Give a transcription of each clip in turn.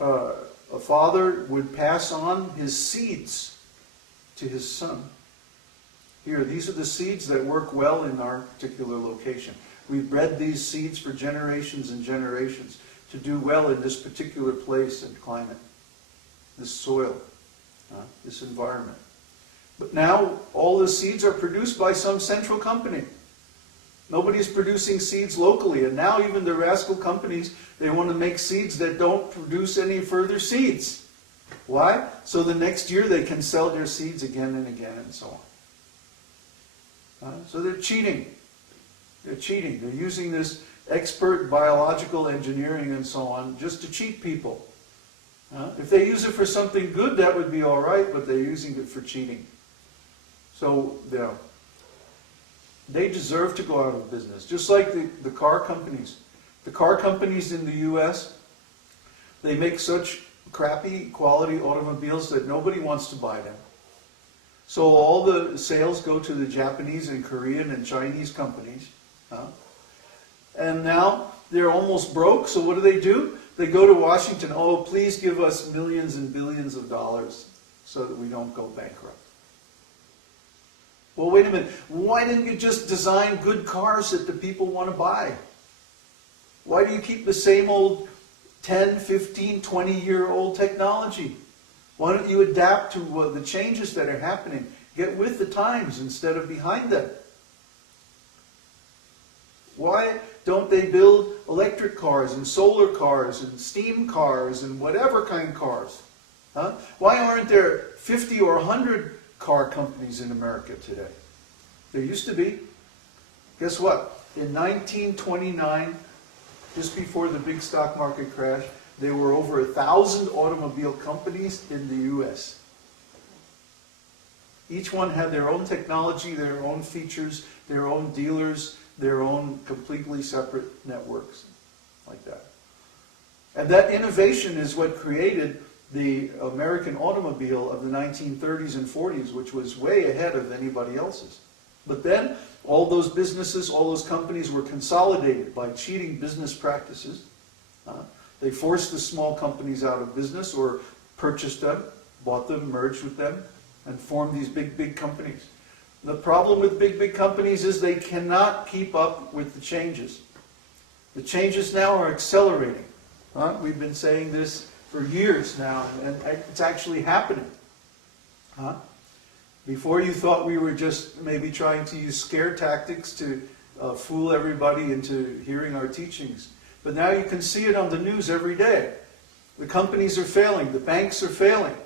a father would pass on his seeds to his son. Here, these are the seeds that work well in our particular location. We've bred these seeds for generations and generations to do well in this particular place and climate, this soil, this environment. But now all the seeds are produced by some central company. Nobody's producing seeds locally, and now even the rascal companies, they want to make seeds that don't produce any further seeds. Why? So the next year they can sell their seeds again and again and so on. So they're cheating. They're cheating. They're using this expert biological engineering and so on just to cheat people. If they use it for something good, that would be all right, but they're using it for cheating. So, yeah, they deserve to go out of business, just like the car companies. The car companies in the U.S., they make such crappy quality automobiles that nobody wants to buy them. So all the sales go to the Japanese and Korean and Chinese companies. And now they're almost broke, so what do? They go to Washington, oh, please give us millions and billions of dollars so that we don't go bankrupt. Well, wait a minute. Why didn't you just design good cars that the people want to buy? Why do you keep the same old 10, 15, 20-year-old technology? Why don't you adapt to the changes that are happening? Get with the times instead of behind them. Why don't they build electric cars and solar cars and steam cars and whatever kind of cars? Why aren't there 50 or 100 car companies in America today? There used to be. Guess what? In 1929, just before the big stock market crash, there were over 1,000 automobile companies in the U.S. Each one had their own technology, their own features, their own dealers, their own completely separate networks, like that. And that innovation is what created the American automobile of the 1930s and 40s, which was way ahead of anybody else's. But then, all those businesses, all those companies were consolidated by cheating business practices. They forced the small companies out of business or purchased them, bought them, merged with them, and formed these big companies. The problem with big companies is they cannot keep up with the changes. The changes now are accelerating. We've been saying this for years now, and it's actually happening. Before you thought we were just maybe trying to use scare tactics to fool everybody into hearing our teachings. But now you can see it on the news every day. The companies are failing. The banks are failing.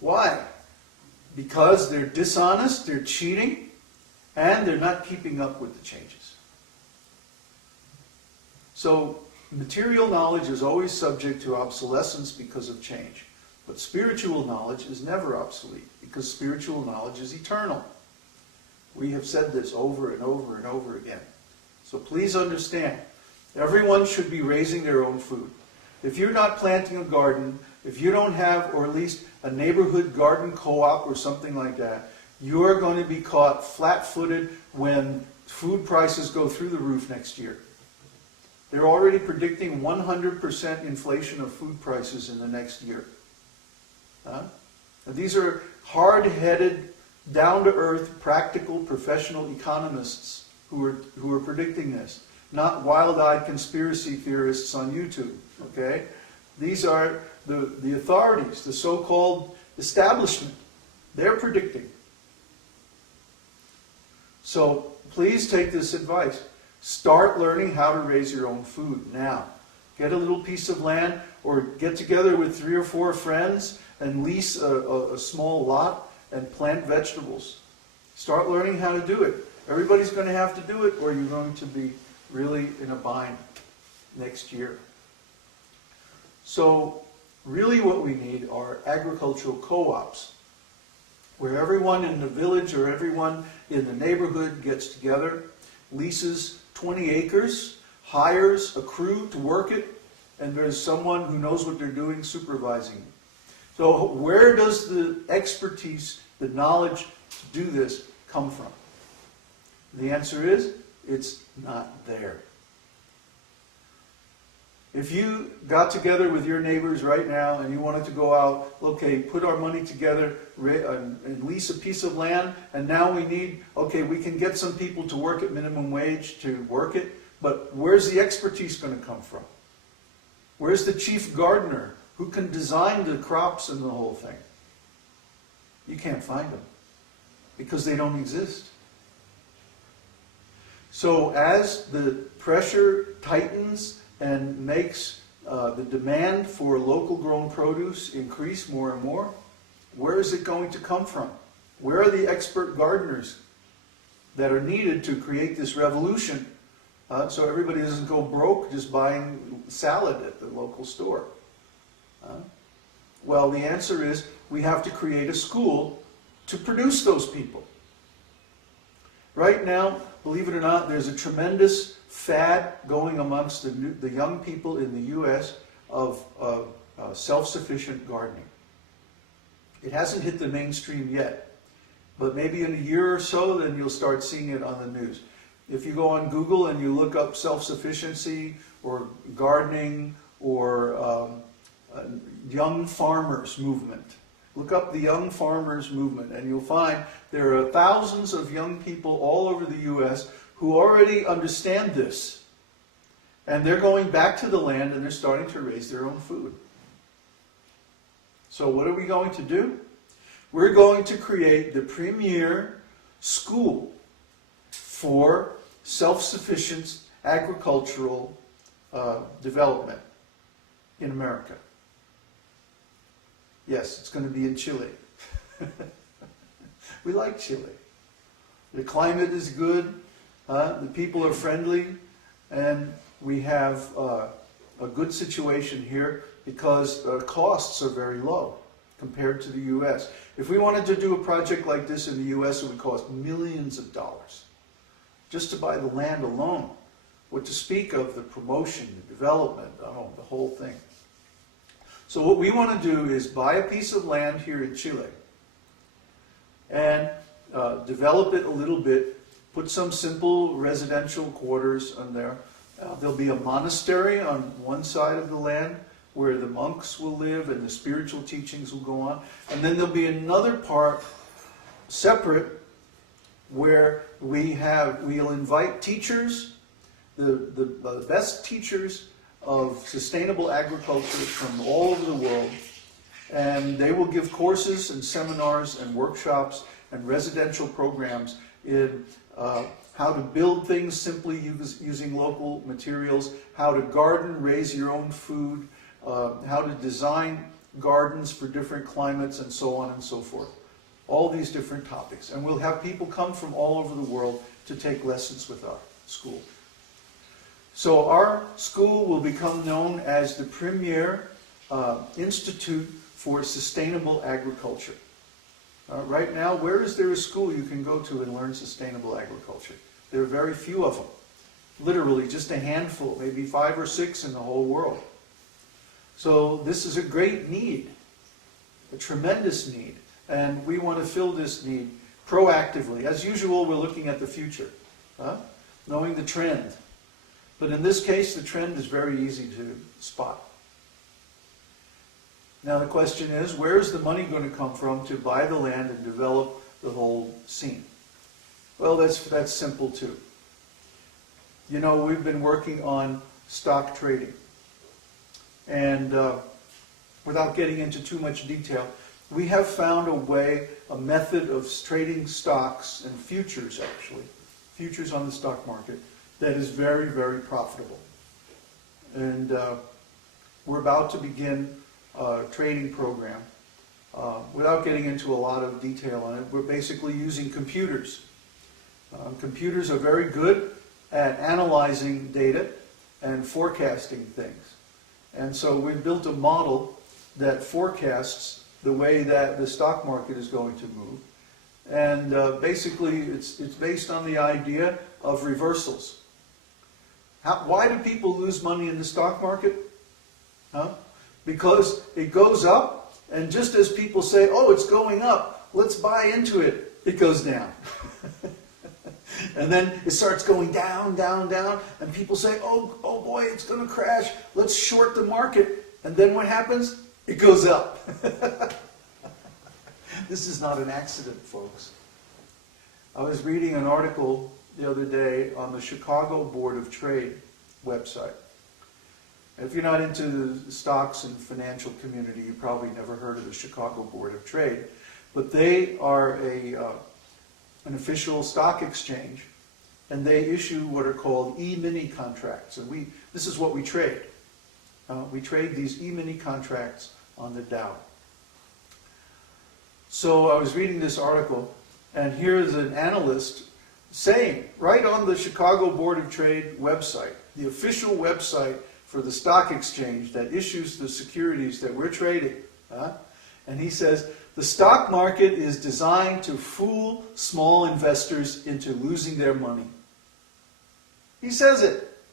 Why? Because they're dishonest, they're cheating, and they're not keeping up with the changes. So, material knowledge is always subject to obsolescence because of change. But spiritual knowledge is never obsolete, because spiritual knowledge is eternal. We have said this over and over and over again. So please understand, everyone should be raising their own food. If you're not planting a garden, if you don't have, or at least a neighborhood garden co-op or something like that, you're going to be caught flat-footed when food prices go through the roof next year. They're already predicting 100% inflation of food prices in the next year. These are hard-headed, down-to-earth, practical, professional economists who are predicting this, not wild-eyed conspiracy theorists on YouTube. Okay? These are the authorities, the so-called establishment. They're predicting. So please take this advice. Start learning how to raise your own food now. Get a little piece of land or get together with 3 or 4 friends and lease a small lot and plant vegetables. Start learning how to do it. Everybody's going to have to do it or you're going to be really in a bind next year. So really what we need are agricultural co-ops where everyone in the village or everyone in the neighborhood gets together, leases 20 acres, hires a crew to work it, and there's someone who knows what they're doing supervising it. So where does the expertise, the knowledge to do this come from? The answer is, it's not there. If you got together with your neighbors right now and you wanted to go out, okay, put our money together and lease a piece of land, and now we need, okay, we can get some people to work at minimum wage to work it, but where's the expertise going to come from? Where's the chief gardener who can design the crops and the whole thing? You can't find them because they don't exist. So as the pressure tightens and makes the demand for local grown produce increase more and more, where is it going to come from? Where are the expert gardeners that are needed to create this revolution so everybody doesn't go broke just buying salad at the local store? Well, the answer is we have to create a school to produce those people. Right now, believe it or not, there's a tremendous fad going amongst the young people in the U.S. of self-sufficient gardening. It hasn't hit the mainstream yet, but maybe in a year or so, then you'll start seeing it on the news. If you go on Google and you look up self-sufficiency or gardening or young farmers movement, look up the young farmers movement and you'll find there are thousands of young people all over the U.S. who already understand this. And they're going back to the land and they're starting to raise their own food. So what are we going to do? We're going to create the premier school for self-sufficient agricultural development in America. Yes, it's going to be in Chile. We like Chile. The climate is good, the people are friendly, and we have a good situation here because costs are very low compared to the U.S. If we wanted to do a project like this in the U.S., it would cost millions of dollars just to buy the land alone. What to speak of the promotion, the development, the whole thing. So what we want to do is buy a piece of land here in Chile and develop it a little bit, put some simple residential quarters on there. There'll be a monastery on one side of the land where the monks will live and the spiritual teachings will go on. And then there'll be another part separate where we'll invite teachers, the best teachers of sustainable agriculture from all over the world, and they will give courses and seminars and workshops and residential programs in how to build things simply using local materials, how to garden, raise your own food, how to design gardens for different climates, and so on and so forth. All these different topics. And we'll have people come from all over the world to take lessons with our school. So our school will become known as the premier Institute for Sustainable Agriculture. Right now, where is there a school you can go to and learn sustainable agriculture? There are very few of them. Literally just a handful, maybe 5 or 6 in the whole world. So this is a great need, a tremendous need. And we want to fill this need proactively. As usual, we're looking at the future, knowing the trend. But in this case, the trend is very easy to spot. Now the question is, where is the money going to come from to buy the land and develop the whole scene? Well, that's simple too. You know, we've been working on stock trading. And without getting into too much detail, we have found a way, a method of trading stocks and futures actually, futures on the stock market, that is very, very profitable. And we're about to begin a trading program. Without getting into a lot of detail on it, we're basically using computers. Computers are very good at analyzing data and forecasting things. And so we've built a model that forecasts the way that the stock market is going to move. And basically it's based on the idea of reversals. Why do people lose money in the stock market? Because it goes up, and just as people say, oh, it's going up, let's buy into it, it goes down. And then it starts going down, down, down, and people say, oh boy, it's going to crash. Let's short the market. And then what happens? It goes up. This is not an accident, folks. I was reading an article the other day on the Chicago Board of Trade website. If you're not into the stocks and financial community, you probably never heard of the Chicago Board of Trade. But they are an official stock exchange, and they issue what are called E-mini contracts. And this is what we trade. We trade these E-mini contracts on the Dow. So I was reading this article, and here's an analyst saying, right on the Chicago Board of Trade website, the official website for the stock exchange that issues the securities that we're trading, and he says, the stock market is designed to fool small investors into losing their money. He says it.